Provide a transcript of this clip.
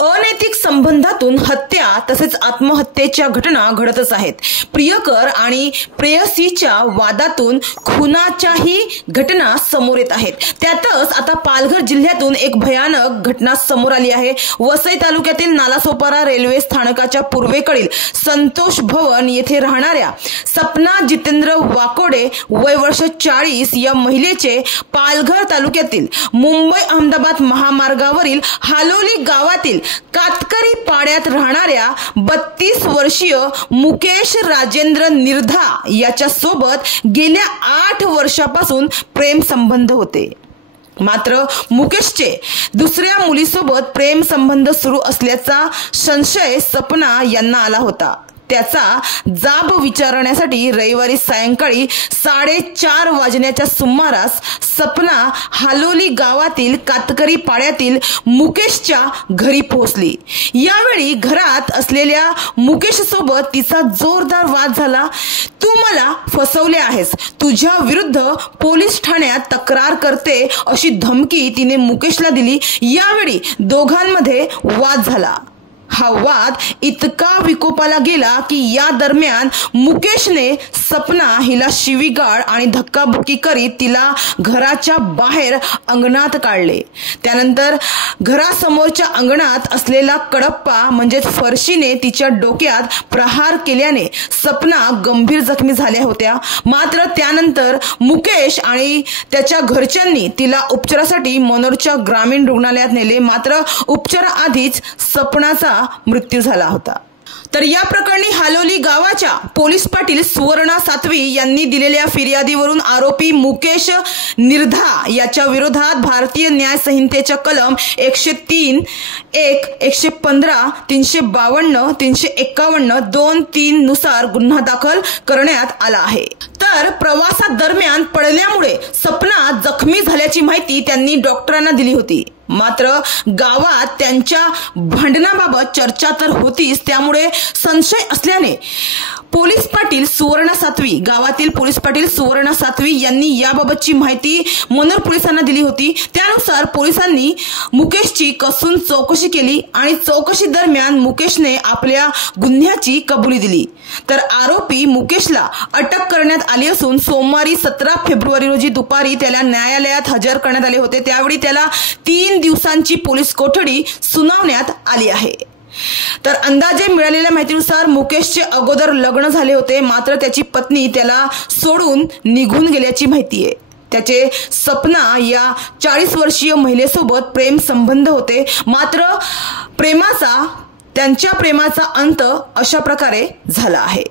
अनैतिक संबंधातून हत्या तसेच आत्महत्येच्या घटना घडतच आहेत। प्रियकर आणि प्रेयसीच्या वादातून खुनाच्याही घटना समोर येत आहेत। त्यातच आता पालघर जिल्ह्यातून एक भयानक घटना समोर आली आहे। वसई तालुक्यातील नालासोपारा रेल्वे स्थानकाच्या पूर्वेकडील संतोष भवन येथे राहणाऱ्या सपना जितेंद्र वाकोडे वय वर्ष 40 या महिलेचे पालघर तालुक्यातील मुंबई अहमदाबाद महामार्गावरील हालोली गावातील कातकरी पाड्यात राहणाऱ्या 32 वर्षीय मुकेश राजेंद्र निर्धा याच्या सोबत गेल्या 8 वर्षापासून प्रेम संबंध होते। मात्र मुकेशचे दुसऱ्या मुलीसोबत प्रेम संबंध सुरू असल्याचा संशय सपना यांना आला होता। त्याचा जाब विचारण्यासाठी रविवारी सायंकाळी 4:30 वाजण्याच्या सुमारास सपना हालोली गावातील कातकरी पाड्यातील मुकेशच्या घरी पोहोचली। यावेळी घरात असलेल्या मुकेश सोबत तिचा जोरदार वाद झाला। तू मला फसवले आहेस, तुझ्या विरुद्ध पोलीस ठाण्यात तक्रार करते अशी धमकी तिने मुकेशला दिली। यावेळी दोघांमध्ये वाद झाला। हा वाद इतका विकोपाला गेला की या दरम्यान मुकेशने सपना हिला शिवीगाळ आणि धक्काबुक्की करीत तिला घराच्या बाहेर अंगणात काढले। त्यानंतर घरासमोरच्या अंगणात असलेला कडप्पा म्हणजेच फरशीने तिच्या डोक्यात प्रहार केल्याने सपना गंभीर जखमी झाल्या होत्या। मात्र त्यानंतर मुकेश आणि त्याच्या घरच्यांनी तिला उपचारासाठी मनोरच्या ग्रामीण रुग्णालयात नेले। मात्र उपचाराआधीच सपनाचा मृत्यू झाला होता। तर या प्रकरणी हालोली गावाच्या पोलीस पाटील सुवर्णा सातवी यांनी दिलेल्या फिर्यादीवरून आरोपी मुकेश निर्धा याच्या विरोधात भारतीय न्याय संहितेच्या कलम 103, 1, 115, 352, 351, 2, 3 नुसार गुन्हा दाखल करण्यात आला आहे। तर प्रवासादरम्यान पडल्यामुळे सपना जखमी झाल्याची माहिती त्यांनी डॉक्टरांना दिली होती। मात्र गावात त्यांच्या भांडणाबाबत चर्चा तर होतीच, त्यामुळे संशय असल्याने गावातील पोलीस पाटील सुवर्णा सातवी यांनी याबाबतची माहिती मनोर पोलिसांना दिली होती। त्यानुसार पोलिसांनी मुकेशची कसून चौकशी केली आणि चौकशी दरम्यान मुकेशने आपल्या गुन्ह्याची कबुली दिली। तर आरोपी मुकेशला अटक करण्यात आली असून सोमवारी 17 फेब्रुवारी रोजी दुपारी त्याला न्यायालयात हजर करण्यात आले होते। त्यावेळी त्याला 3 दिवसांची पोलीस कोठडी सुनावण्यात आली आहे। तर अंदाजे मिळालेल्या माहितीनुसार मुकेशचे अगोदर लग्न झाले होते, मात्र त्याची पत्नी त्याला सोडून निघून गेल्याची माहिती आहे। त्याचे सपना या 40 वर्षीय महिलेसोबत प्रेम संबंध होते। मात्र त्यांच्या प्रेमाचा अंत अशा प्रकारे झाला आहे।